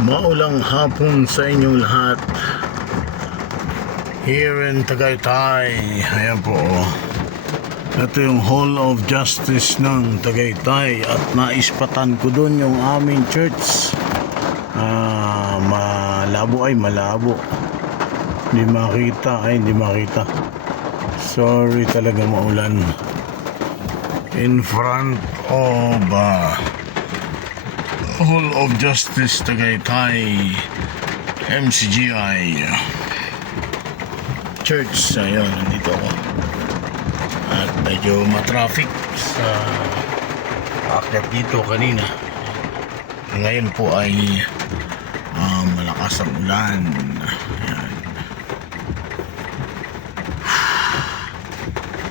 Maulang hapon sa inyong lahat. Here in Tagaytay. Ayan po. Ito yung Hall of Justice ng Tagaytay. At naispatan ko dun yung aming church. Malabo. Hindi makita. Sorry talaga, maulan. In front of Hall of Justice Tagaytay MCGI Church. Ayun, nandito ako. At medyo matraffic sa akyat dito kanina. Ngayon po ay malakas ang ulan. Ayan.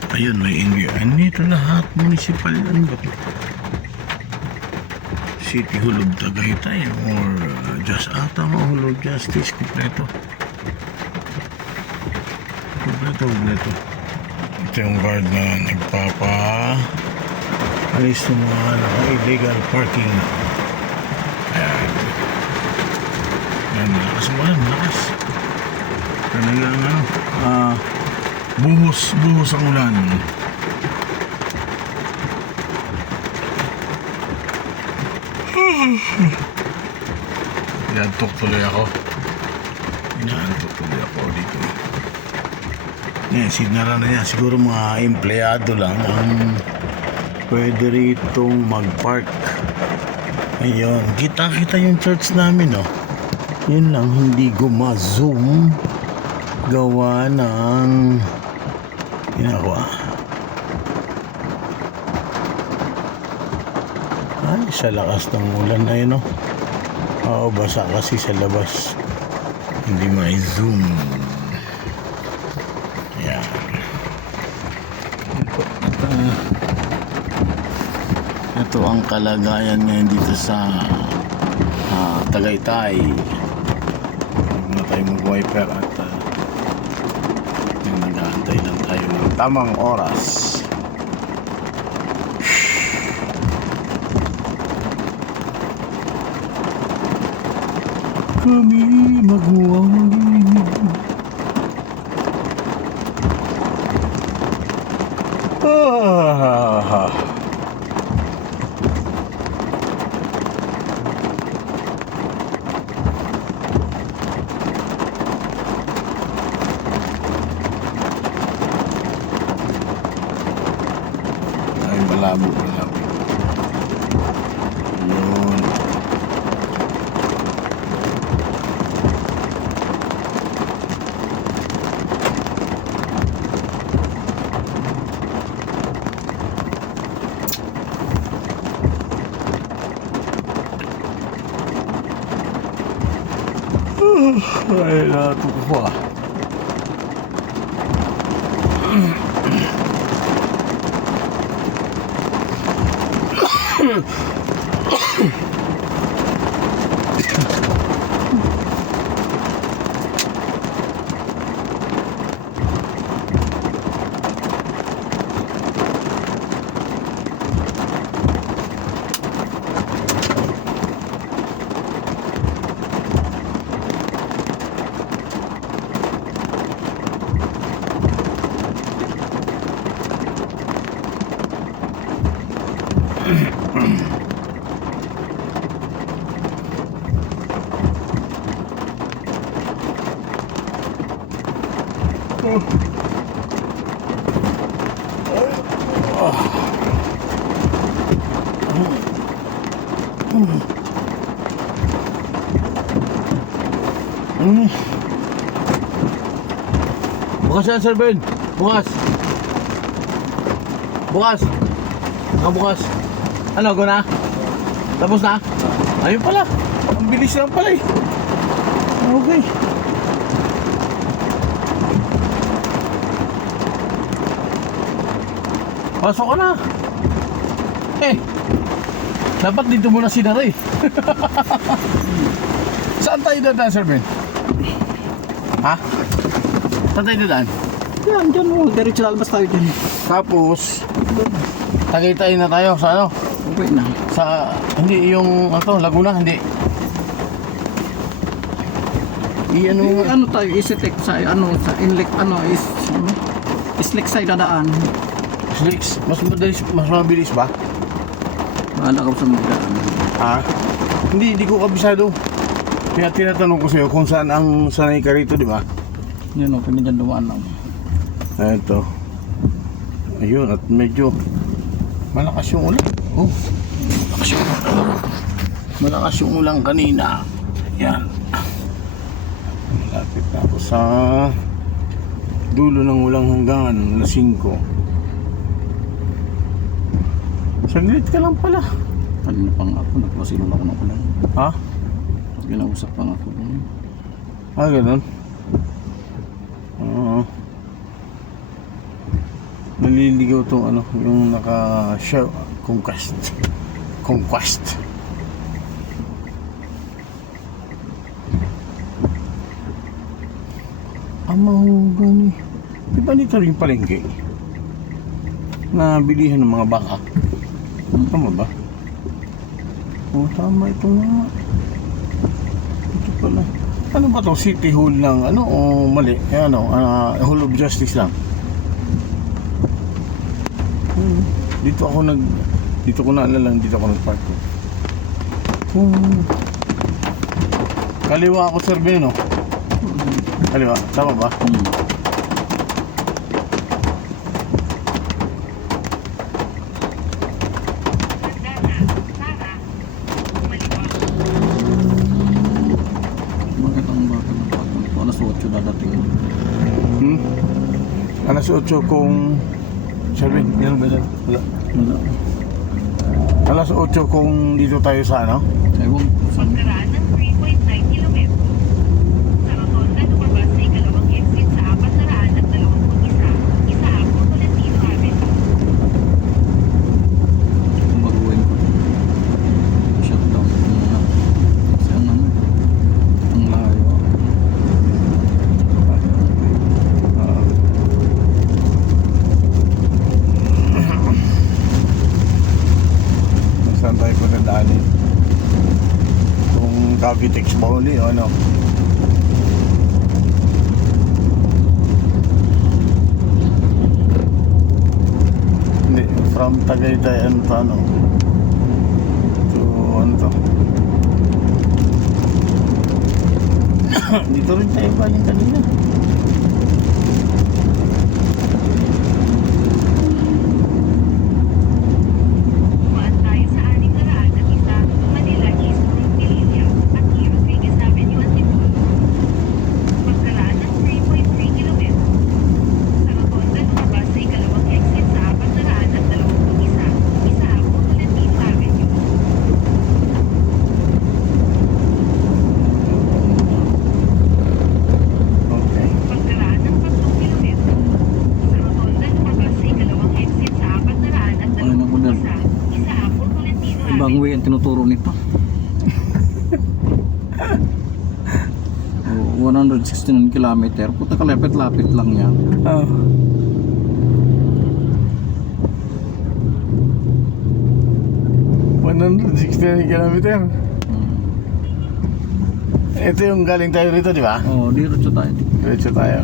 Ayun, may India. Andito lahat. Municipal. Ano ba ito? City Hall of Tagaytay or just ata mo Hall of Justice. Kompleto. Ito yung guard na alis ng mga illegal parking. Ayan. Ayan, malakas talagang buhos ang ulan. Inaantok tuloy ako dito. Yan, sinara na yan. Siguro mga empleyado lang ang pwede ritong mag-park. Ayun, kita yung church namin, oh. Yun lang, hindi guma-zoom gawa ng ginagawa. Ay, sa lakas ng ulan na yun, oh. Oo, basa kasi sa labas. Hindi ma-zoom. Ayan. Ito ang kalagayan ngayon dito sa Tagaytay. Huwag na tayo mag-wiper at nag-aantay lang tayo ng tamang oras. Kami magwawali. Ay, malabo. Yun. Ay, natuk ko ah. Bukas yan, Sir Ben. Bukas. Bukas. Ano, go na? Tapos na? Ayun pala. Ang bilis lang pala eh. Okay. Pasok ko na. Dapat dito muna sinara eh. Saan tayo dadaan, Sir Ben? Ha? Saan tayo dadaan? Yan, dyan mo. Diretso lalabas tayo dyan. Tapos Tagaytay na tayo sa ano? Okay na. Sa, hindi yung Laguna, hindi. Iyan mo nga. Ano tayo, isitek sa, sa inlek, islik sa dadaan. Slicks, mas mabilis ba? Bahala ka sa mga daan. Ha? Hindi ko kabisado. Kaya tinatanong ko sa'yo kung saan ang sanay ka rito, di ba? Yun o, kami dyan dumaan lang. Ito. Ayun, at medyo malakas yung ulan. Oh, malakas yung ulan. Malakas yung ulan kanina. Yan. Malapit na ako sa dulo ng ulang hanggan, alas 5. Saglit ka lang pala. Kanina pang ako, nagpasilong ako ng ulan. Ha? Ginausap pang ako. Ganun. Oo. Naliligaw tong yung naka-show Conquest. Mahogany. Di ba dito rin palengke? Na bilihan ng mga baka. Tama ba? Oo, tama ito nga. Ito pala. Ano ba to? City Hall ng o mali? Hall of Justice lang. Dito ko naalala, dito ako nagpark. Kaliwa ako, Sir Ben, no? Kaliwa, tama ba? Bakit ang bakit ng patong ito? Alas 8 dadating. Alas 8 kung... Sir Ben, yan ba dyan? Wala. Wala. Alas 8 kung dito tayo sa Ewan ko saan. Pagkaraan ng 3.9 km. Sa rotonda, lumabas sa ikalawang exit sa 421, Isaabot Tolentino Avenue. Kung baguhin ko. Shutdown ko muna. Kasi ang layo. Saan tayo punta daanin? Kung Cavitex ba uli o ano? Hindi, from Tagaytay and to to? Dito rin tayo galing kanina. Dumaan tayo sa 601, Manila East Montpelier at E. Rodriguez Avenue, Antipolo. Pagkaraan ng 3.3 km. Sa rotonda, lumabas sa ikalawang exit sa 421, Isaabot Tolentino Avenue. Okay. Pagkaraan ng 3 kilometro. Sa rotonda, lumabas sa ikalawang exit sa 421, Isaabot Tolentino Ibang Avenue. way ang tinuturo nito. 169 kilometer. Puta kalapit-lapit lang yan. Oh. kilometer. Ito yung galing tayo rito, di ba? Oh, diretso tayo. Diretso tayo.